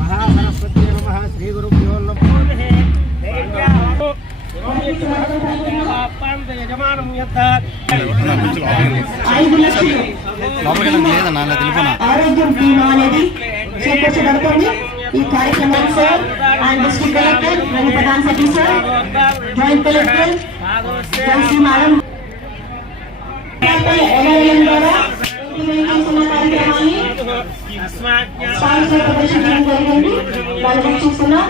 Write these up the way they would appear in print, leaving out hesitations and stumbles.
महासरस्वती नमः श्री गुरुभ्यो नमः ఆరోగ్యం బీమా అనేది చేకూర్చబడుతుంది. ఈ కార్యక్రమం సార్ అండ్ డిస్ట్రిక్ట్ కలెక్టర్ మరియు ప్రధాన సచివ్ sir joint collector Jhansi madam ద్వారా కార్యక్రమాన్ని ప్రదర్శించడం జరిగింది. దాన్ని వీక్షిస్తున్నాం.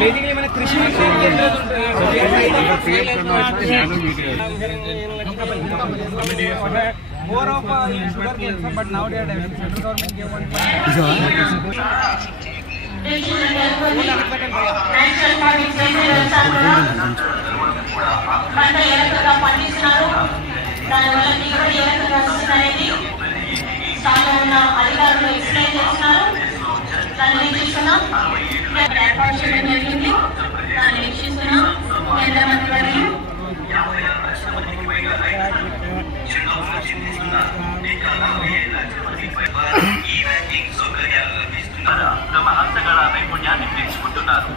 basically మన కృషి more of sugar cane, but now they are central government gave one దానివల్ల దిగుబడి ఏ రకంగా వస్తుందనేది స్థానంలో ఉన్న అధికారులు ఎక్స్ప్లెయిన్ చేస్తున్నారు. దాన్ని వీక్షిస్తున్నాం. ఏర్పాటు చేయడం జరిగింది. దాన్ని వీక్షిస్తున్నాం. కేంద్ర మంత్రి వర్యులు తమ హస్తకళ నైపుణ్యాన్ని పెంచుకుంటున్నారు.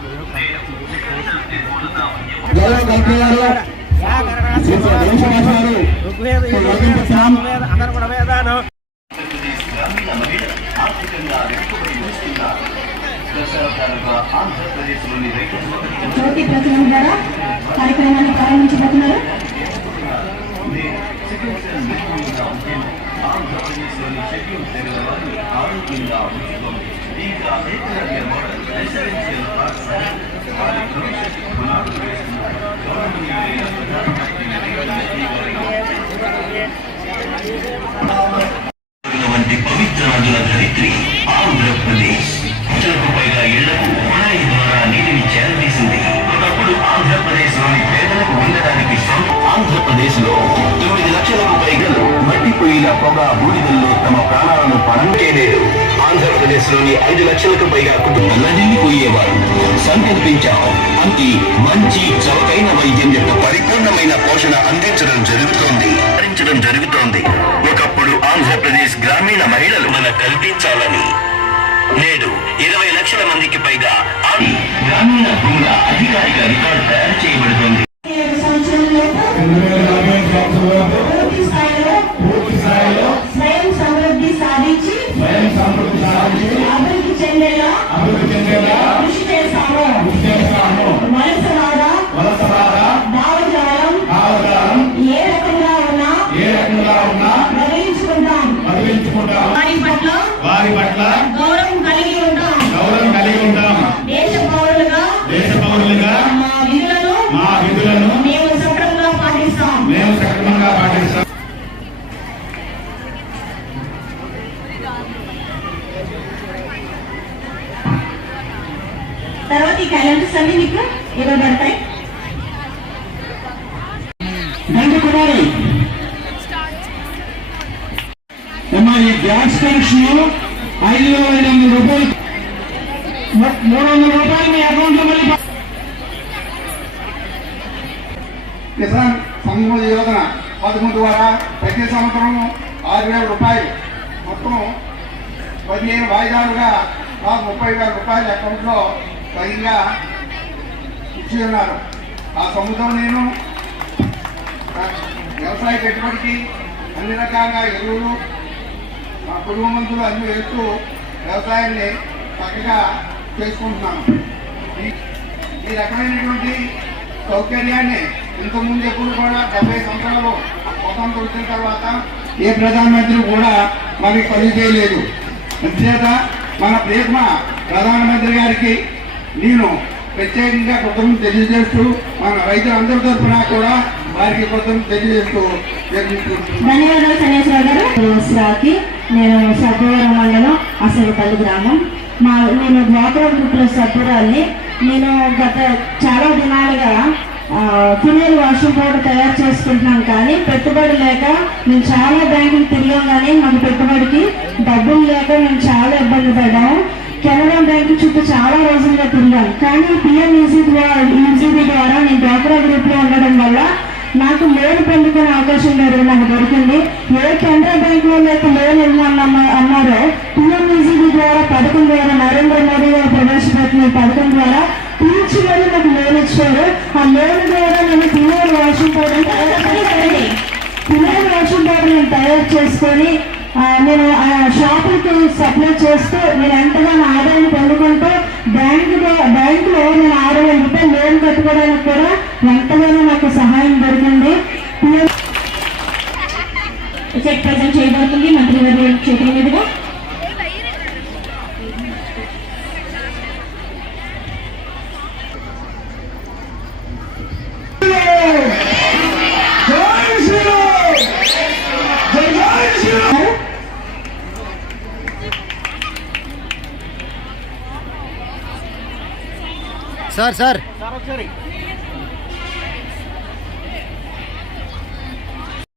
జ్యోతి ప్రచురణ ద్వారా కార్యక్రమాన్ని ప్రారంభించబోతున్నారు. వంటి పవిత్ర నదుల ధరిత్రి ఆంధ్రప్రదేశ్. లక్షలకు పైగా ఇళ్లకు కుళాయి ద్వారా నీటిని చేరదీసింది. ఒకప్పుడు ఆంధ్రప్రదేశ్ లోని పేదలకు ఉండడానికి ఆంధ్రప్రదేశ్ లో 9 లక్షలకు పైగా మట్టి పొయ్యిల పొగ బూడిదల్లో తమ ప్రాణాలను పణంకేలేదు. ఆంధ్రప్రదేశ్ లోని 5 లక్షలకు పైగా కుటుంబం నదిలిపోయేవారు. సంకల్పించాం అంతి మంచి చౌకైన వైద్యం యొక్క పరిపూర్ణమైన పోషణ అందించడం జరుగుతోంది. ఒకప్పుడు ఆంధ్రప్రదేశ్ గ్రామీణ మహిళలు మన కల్పించాలని నేడు 20 లక్షల మందికి పైగా గ్రామీణ భూముల అధికారిక రికార్డు తయారు చేయబడుతోంది. స్వయం సమృద్ధి సాధించి అభివృద్ధి చెందేలా కృషి చేస్తాము. వలసవాద భావజాలం ఏ రకంగా ఉన్నా వదిలించుకుంటాం. వారి పట్ల గౌరవం కలిగి ఉంటాం. దేశ పౌరులుగా మా విధులను మేము సక్రమంగా పాటిస్తాం. తర్వాత ఈ క్యాలెండర్స్ అన్ని మీకు ఇవ్వబడతాయి. ఈ గ్యాస్ కనెక్షన్ 5,500 రూపాయలు 300 రూపాయలు మీ అకౌంట్ లో మళ్ళీ కిసాన్ సంఘ యోజన పథకం ద్వారా ప్రతి సంవత్సరం 6,000 రూపాయలు మొత్తం 15 వాయిదాలుగా నాకు 30,000 రూపాయలు అకౌంట్లో స్వయంగా ఇచ్చి ఉన్నారు. ఆ సొమ్ముతో నేను వ్యవసాయ పెట్టుబడికి అన్ని రకాలుగా ఎరువులు మా పురుగు మందులు అన్ని వేస్తూ వ్యవసాయాన్ని చక్కగా చేసుకుంటున్నాను. ఈ రకమైనటువంటి సౌకర్యాన్ని ఇంతకుముందు ఎప్పుడు కూడా 70 సంవత్సరాలు స్వతంత్రం వచ్చిన తర్వాత ఏ ప్రధానమంత్రి కూడా మనకి పనిచేయలేదు. అంతేత మన ప్రియతమ ప్రధానమంత్రి గారికి నేను ప్రత్యేకంగా కృతజ్ఞతలు తెలియజేస్తూ మన రైతులందరి తరఫున కూడా వారికి కృతజ్ఞతలు తెలియజేస్తూ ధన్యవాదాలు సన్యాసరావు గారు. నేను సభ్యవరం మండలం అసలుపల్లి గ్రామం. నేను డ్వాక్రా గ్రూప్లో సభ్యురాల్ని. నేను గత చాలా దినాలుగా ఫినైల్ వాషింగ్ పౌడర్ తయారు చేసుకుంటున్నాను, కానీ పెట్టుబడి లేక మేము చాలా బ్యాంకులు తిరిగాం, కానీ మాకు పెట్టుబడికి డబ్బులు లేక మేము చాలా ఇబ్బంది పడ్డాము. కెనరా బ్యాంకు చుట్టూ చాలా రోజులుగా తిరిగాం, కానీ పిఎం ఈజీబీ ద్వారా నేను డ్వాక్రా గ్రూప్లో ఉండడం వల్ల నాకు లోన్ పొందుకునే అవకాశం నాకు దొరికింది. ఏ కెనరా బ్యాంక్ వాళ్ళు అయితే లోన్ అన్నారో పిఎంఈజీబీ ద్వారా పథకం ద్వారా నరేంద్ర మోడీ గారు ప్రవేశపెట్టిన పథకం ద్వారా తీర్చి మరీ నాకు లోన్ ఇచ్చారు. ఆ లోన్ ద్వారా నేను ఫినైల్ వాషింగ్ పౌడర్ నేను తయారు చేసుకొని నేను ఆ షాపులకి సప్లై చేస్తూ నేను ఎంతగానో ఆదాయం పొందుకుంటూ బ్యాంకులో నేను 6,000 రూపాయలు లోన్ కట్టుకోవడానికి కూడా ఎంతగానో నాకు సహాయం దొరికింది. చెక్ ప్రజెంట్ చేయబడుతుంది మంత్రివర్గ చేతుల మీదుగా. సార్ ఒకసారి